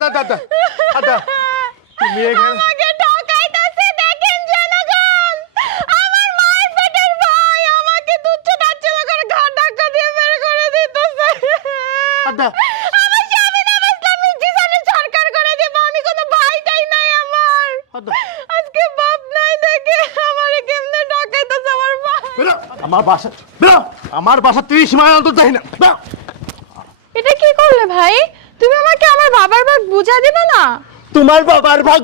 দাদা দাদা তুমি এখানে আমাকে ঠকাইতাছে দেখেন জনগণ। আমার মায়ের পেটের ভাই আমাকে তুচ্ছ তাচ্ছিল্য করে ঘর ধাক্কা দিয়ে বের করে দিতেছে। দাদা আমার স্বামী নাম ইসলামী জিসানের সরকার করে দিব। আমি কোনো ভাইটাই নাই আমার। দাদা আজকে বাপ নাই দেখে আমারে কেমনে ঠকাইতাছে আমার ভাই। বেরো আমার বাসা বেরো আমার বাসা 30 মাইল অন্তর যাই না বেরো। এটা কি করলে ভাই? তুমি আমাকে আমার বাবার ভাগ বুঝা দিবে না? তোমার বাবার ভাগ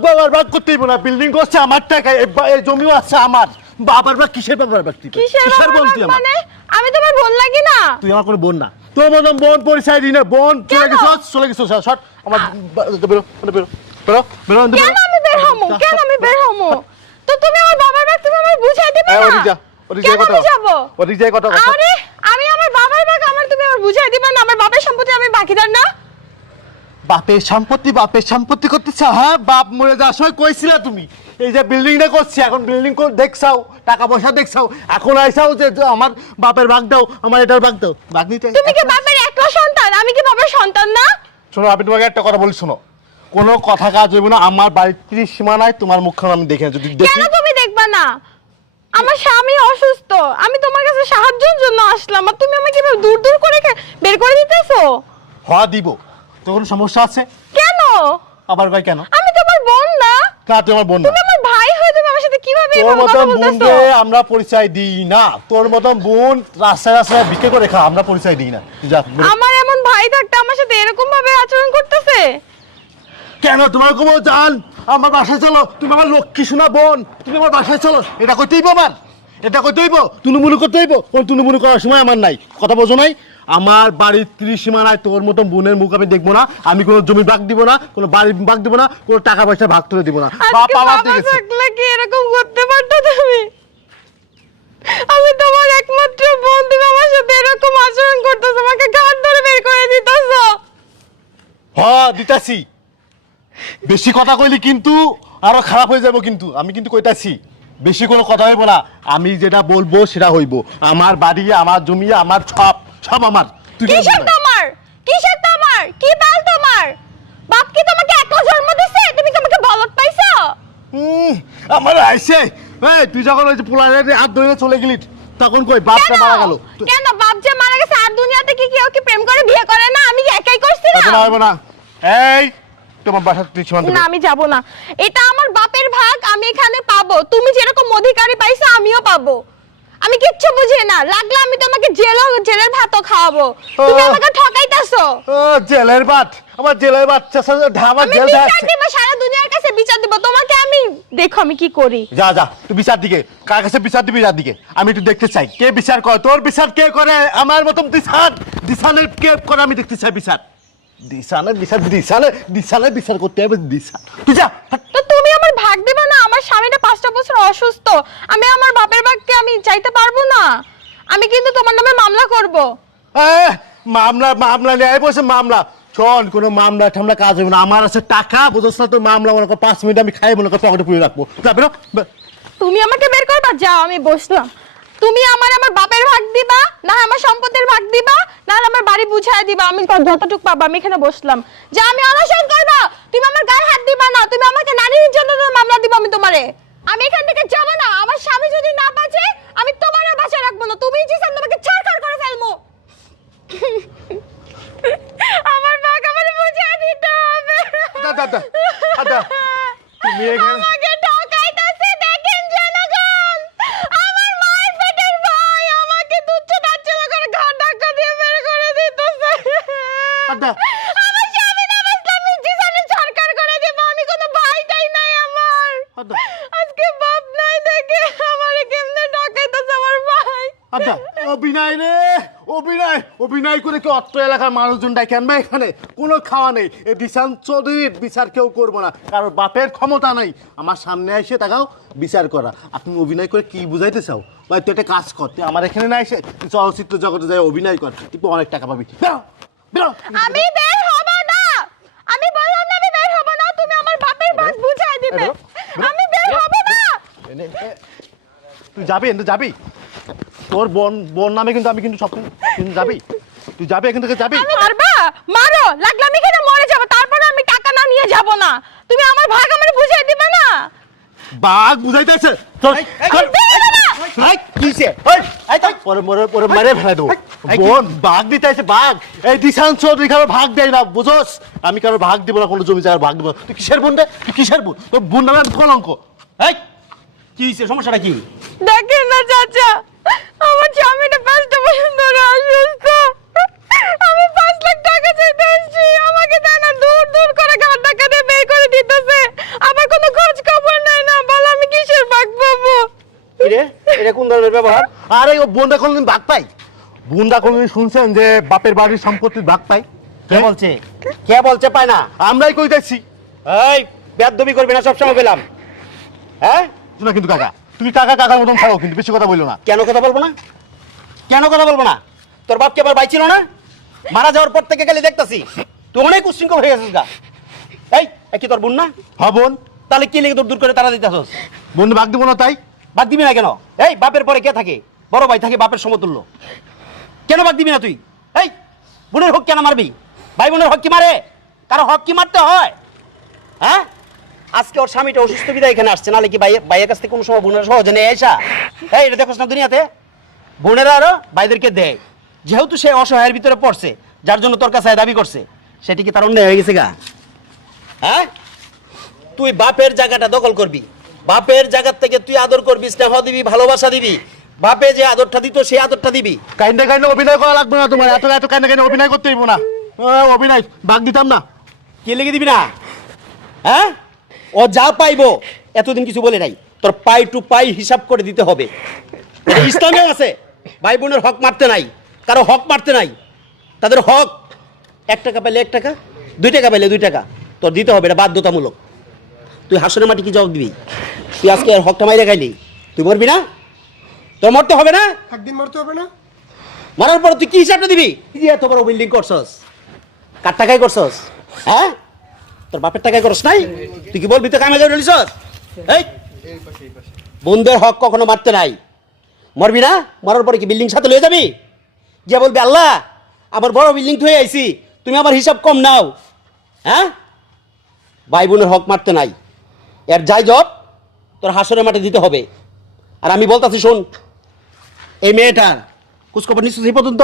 করতেই না। বিল্ডিং করছে আমার টাকায়, এই জমিও আছে আমার। বাবার ভাগ কিসের বাবার ভাগ? কিসের বোন তুই আমার? মানে আমি তোমার বোন লাগি না? তুই আমার কোনো বোন না। তোর মতন বোন পরিচয় দিই না। বোন চলে গেছো শট আমার বেরো বেরো বেরো বেরো। কেন আমি বের হমু? কেন আমি বের হমু? তো তুমি আমার বাবার ভাগ তুমি আমায় বুঝাই দিবে না? ওদিক যা, ওদিক যাই কথা। ওদিক যাই কথা। আরে আমি আমার বাবার ভাগ তুমি আমার বুঝাই দিবে না? আমার বাবার সম্পত্তি আমি বাকিদার না? বাপের সম্পত্তি করতেছ? হ্যাঁ, বাপ মরে যাওয়ার সময় কইছিলা তুমি এই যে বিল্ডিংটা করছি, এখন বিল্ডিং করে দেখছাও, টাকা পয়সা দেখছাও, এখন আইসাও যে আমার বাপের ভাগ দাও, আমার এটার ভাগ দাও। ভাগ নিতে তুমি কি বাপের একলা সন্তান? আমি কি বাবার সন্তান না? শোনো, আমি তোমাকে একটা কথা বলি, শোনো, কোনো কথা কাজ হইব না। আমার বাড়ির 30 সীমানায় তোমার মুখখান আমি দেখে যদি দেখি। কেন তুমি দেখবা না? আমার স্বামী অসুস্থ, আমি তোমার কাছে সাহায্যের জন্য আসলাম, আর তুমি আমাকে এভাবে দূর দূর করে বের করে দিতেছো। হ্যাঁ দিব। তো কোনো সমস্যা আছে? কেন? আবার ভাই কেন? আমি তোমার বোন না? কা তোমার বোন না? তুমি আমার ভাই হয়ে তুমি আমার সাথে কিভাবে তোর এভাবে কথা মতন বলতেছো? বোনকে আমরা পরিচয় দিই না। তোর মতন বোন রাস্তায় রাস্তায় বিক্রি করে খা, আমরা পরিচয় দিই না। যা বেরো। আমার এমন ভাই থাকতে আমার সাথে এরকম ভাবে আচরণ করতেছে? কেন তোমার কোনো জান? আমার বাসায় চলো, তুমি আমার লক্ষ্মী শোনা বোন, তুমি আমার বাসায় চলো। এটা কইতেইব আমার, এটা কইতেইব, তুনুমুনু করতেইব। কোন তুনুমুনু করার সময় আমার নাই, কথা বোঝো নাই? আমার বাড়ির 30 সীমানায় তোর মতন বোনের মুখ আমি দেখবো না। আমি কোনো জমি ভাগ দিব না, কোনো বাড়ির ভাগ দিব না, কোনো টাকা পয়সা ভাগ তুলে দিব না। বাপ আজকে আমার বাবা দেখেছে। থাকলে কি এরকম করতে পারতো তুমি? আমি তোমার একমাত্র বোন, তুমি আমার সাথে এরকম আচরণ করতেছো, আমাকে ঘাট ধরে বের করে দিতেছো। হ্যাঁ দিতাছি। বেশি কথা কইলি কিন্তু আরো খারাপ হয়ে যাবো। কিন্তু আমি কিন্তু কইতাছি, বেশি কোনো কথা হইব না। আমি যেটা বলবো সেটা হইব। আমার বাড়ি, আমার জমি, আমার সব সব আমার। তুই কিসের তোমার? কিসের তোমার? কি বাল তোমার? বাপ কি তোমাকে একলা জন্ম দিছে? তুমি কি আমাকে বলদ পাইছো? আমার আইছে। এই তুই যখন ওই যে পোলারে হাত ধরে চলে গেলি, তখন কই বাপটা মারা গেল। কেন বাপ যে মারা গেছে আর দুনিয়াতে কি কেউ কি প্রেম করে বিয়ে করে না? আমি কি একাই করছিলাম? এখন হইব না। এই তোমার বাসা তুই সীমান্ত না আমি যাব না। এটা আমার বাপের ভাগ, আমি এখানে পাবো। তুমি যেরকম অধিকারী পাইছো আমিও পাবো। আমি কিচ্ছু বুঝি না, লাগলে আমি তোমাকে জেলের ভাতও খাওয়াবো। তুমি আমাকে ঠকাইতাছো। ও জেলের ভাত? আমার জেলের বাচ্চা ঢাবা আমি জেল বিচার দিব, সারা দুনিয়ার কাছে বিচার দিব তোমাকে। আমি দেখো আমি কি করি। যা যা তুই বিচার দিকে, কার কাছে বিচার দিবি যার দিকে। আমি একটু দেখতে চাই কে বিচার করে। তোর বিচার কে করে? আমার মতন দিশানের কে করে আমি দেখতে চাই বিচার। দিশানের বিচার করতে হবে। দিশা তুই যা। তো তুমি আমার ভাগ দিবে না? আমার স্বামীটা 5টা বছর অসুস্থ, আমি আমার বাপের ভাগকে আমি চাইতে পারবো না? আমি কিন্তু তোমার নামে মামলা করব। মামলা নিয়ে বসে মামলা। শোন, কোনো মামলা ঠামলা কাজ হবে না। আমার আছে টাকা, বুঝছ না? তোর মামলা মনে কর 5 মিনিট আমি খাই মনে কর পকেটে পুড়ে রাখবো। যাবে না? তুমি আমাকে বের করবা? যাও, আমি বসলাম। তুমি আমার বাপের ভাগ দিবা, না আমার সম্পত্তির ভাগ দিবা, না আমার বাড়ি বুঝায় দিবা। আমি যতটুকু পাবো আমি এখানে বসলাম। যা, আমি অনশন করবা। তুমি আমার গায়ে হাত দিবা না। তুমি আমাকে নারী নির্যাতনের মামলা দিবা আমি তোমারে। আমি এখান থেকে যাব না। আমার স্বামী যদি না বাঁচে আমি তোমারও বাঁচায় রাখবো না। তুমি জিসান তোমাকে ছাড়খাড় করে ফেলবো। আমার ভাগ আমার বুঝায় দিতে হবে। তুমি এখানে আমাকে ঠকাইতাছে দেখেন জনগণ। আমার মায়ের পেটের ভাই আমাকে তুচ্ছ তাচ্ছিল্য করে ঘর ধাক্কা দিয়ে বের করে দিতেছে। আমার স্বামী নাম ইসলামী জিসানের সরকার করে দিব। আমি কোনো ভাইটাই নাই আমার। আজকে বাপ নাই দেখে আমারে কেমনে ঠকাইতাছে আমার ভাই। অভিনয় রে, অভিনয় করে কি অত্র এলাকার মানুষজন ডাকে আনবে এখানে? কোনো খাওয়া নেই। এই দিশান চৌধুরীর বিচার কেউ করবো না, কারণ বাপের ক্ষমতা নাই আমার সামনে এসে তাকাও বিচার করা। আপনি অভিনয় করে কি বুঝাইতে চাও? ভাই তুই একটা কাজ করতে, আমার এখানে না এসে তুই চলচ্চিত্র জগতে যাই অভিনয় কর, তুই অনেক টাকা পাবি। আমি বের হব না। আমি বললাম না আমি বের হব না। তুমি আমার বাপের ভাগ বুঝাই দিবে। আমি বের হব না। তুই যাবি, কিন্তু যাবি। তোর বোন নামে কিন্তু আমি কিন্তু সব কিন্তু যাবি। তুই যাবি, এখান থেকে যাবি। মারবা? মারো, লাগলে আমি এখানে মরে যাব। তারপরে আমি টাকা না বুঝাবো না, তুমি আমার ভাগ আমার বুঝাই দিবা না। বাঘ বুঝাইতেছে চল চল এই কিছে এই তো পরে মরে পরে মেরে ফেলে দেবো বোন ভাগ দিতেছে বাঘ এই দিশান চৌধুরী কারো ভাগ দেয় না বুঝোস আমি কারো ভাগ দিব না কোনো জমি জায়গার ভাগ দিব না। তুই কিসের বোন রে তুই কিসের বোন তোর বোন নামে আমি কলঙ্ক এই কি হইছে সমস্যাটা কি দেখেন না চাচা, আমার স্বামীটা 5টা বছর ধরে অসুস্থ, আমি 5 লাখ টাকা চাইতে আসছি, আমাকে দেয় না, দূর দূর করে ঘাট টাকা দিয়ে বের করে দিতেছে, আবার কোনো খোঁজ খবর নাই না, বল আমি কিসের ভাগ পাবো? রে এটা কোন ধরনের ব্যবহার আরে ও বোনটা কোনদিন ভাগ পাই বোনটা কোনদিন শুনছেন যে বাপের বাড়ির সম্পত্তির ভাগ পাই কে বলছে পায় না আমরাই কইতেছি এই বেয়াদবি করবি না সবসময় পেলাম হ্যাঁ শোনা কিন্তু কাকা তুমি কাকা কাকার মতন থাকো কিন্তু বেশি কথা বললো না কেন কথা বলবো না কেন কথা বলবো না তোর বাপ কি আবার বাইছিল না মারা যাওয়ার পর থেকে গেলে দেখতাছি তুই অনেক উশৃঙ্খল হয়ে গেছিস গা এই কি তোর বোন না হ্যাঁ বোন তাহলে কি লেগে দূর দূর করে তারা দিতেছস বোন ভাগ দিব না তাই বাদ দিবি না কেন এই বাপের পরে কে থাকে বড় ভাই থাকে বাপের সমতুল্য কেন বাদ দিবি না তুই এই বোনের হক কেন মারবি ভাই বোনের হক কি মারে কারো হক কি মারতে হয় হ্যাঁ আজকে ওর স্বামীটা অসুস্থ বিদায় এখানে আসছে নাহলে কি ভাইয়ের কাছ থেকে কোনো সময় বোনের সহজে নেই আইসা এই এটা দেখোস না দুনিয়াতে বোনেরা আরো ভাইদেরকে দেয় যেহেতু সে অসহায়ের ভিতরে পড়ছে যার জন্য তোর কাছে দাবি করছে সেটি কি তার অন্যায় হয়ে গেছে গা হ্যাঁ তুই বাপের জায়গাটা দখল করবি বাপের জায়গা থেকে তুই আদর করবি স্নেহ দিবি ভালোবাসা দিবি বাপে যে আদরটা দিত সেই আদরটা দিবি কাইন্ডে কাইন্ডে অভিনয় করা লাগবে না তোমার এত এত কাইন্ডে কাইন্ডে অভিনয় করতে হইব না অভিনয় ভাগ দিতাম না কে লেগে দিবি না হ্যাঁ ও যা পাইবো এতদিন কিছু বলে নাই তোর পাই টু পাই হিসাব করে দিতে হবে এটা ইসলামেও আছে ভাই বোনের হক মারতে নাই কারো হক মারতে নাই তাদের হক 1 টাকা পাইলে 1 টাকা 2 টাকা পাইলে 2 টাকা তোর দিতে হবে এটা বাধ্যতামূলক তুই হাসনের মাটি কি জবাব দিবি তুই আজকে আর হকটা মাইরে খাইলি তুই মরবি না তোর মরতে হবে না একদিন মরতে হবে না মরার পর তুই কি হিসাবটা দিবি কি এত বড় বিল্ডিং করছস কার টাকায় করছস হ্যাঁ তোর বাপের টাকায় করছ নাই তুই কি বলবি তো কামে যাই রইছস এই বন্ধুদের হক কখনো মারতে নাই মরবি না মরার পরে কি বিল্ডিং সাথে লয়ে যাবি গিয়ে বলবি আল্লাহ আবার বড় বিল্ডিং থয়ে আইছি তুমি আমার হিসাব কম নাও হ্যাঁ ভাই বোনের হক মারতে নাই এর যাই জব তোর হাসরের মাঠে দিতে হবে আর আমি বলতাছি শোন এই মেয়েটার খোঁজখবর নিশ্চয় এই পর্যন্ত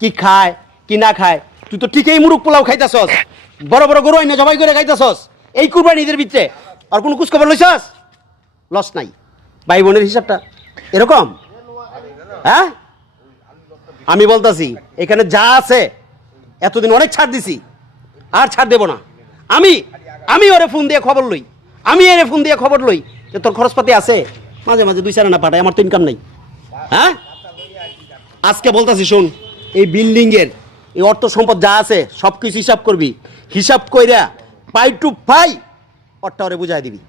কি খায় কি না খায় তুই তো ঠিকই মুরুক পোলাও খাইতাছস বড় বড় গরু আইনা জবাই করে খাইতাছস এই কুরবানি ঈদের ভিতরে আর কোনো খোঁজখবর লইছস লস নাই ভাই বোনের হিসাবটা এরকম হ্যাঁ আমি বলতাছি এখানে যা আছে এতদিন অনেক ছাড় দিছি আর ছাড় দেব না আমি ওরে ফোন দিয়ে খবর লই যে তোর খরচপাতি আছে মাঝে মাঝে 2-4 আনা পাঠায় আমার তো ইনকাম নাই হ্যাঁ আজকে বলতাছি শোন এই বিল্ডিং এর এই অর্থ সম্পদ যা আছে সবকিছু হিসাব করবি হিসাব কইরা পাই টু পাই অর্থটা ওরে বুঝাই দিবি